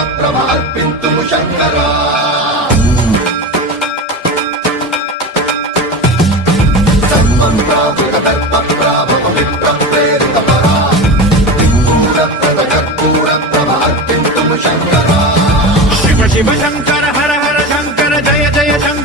కర్పూరప్రభ అర్పింతుము శంకరా సర్వం ప్రావృత దర్ప ప్రాభవ విప్ర ప్రేరిత పరా కర్పూరప్రద కర్పూరప్రభ అర్పింతుము శంకరా శివ శివ శంకర హర హర శంకర జయ జయ శంకర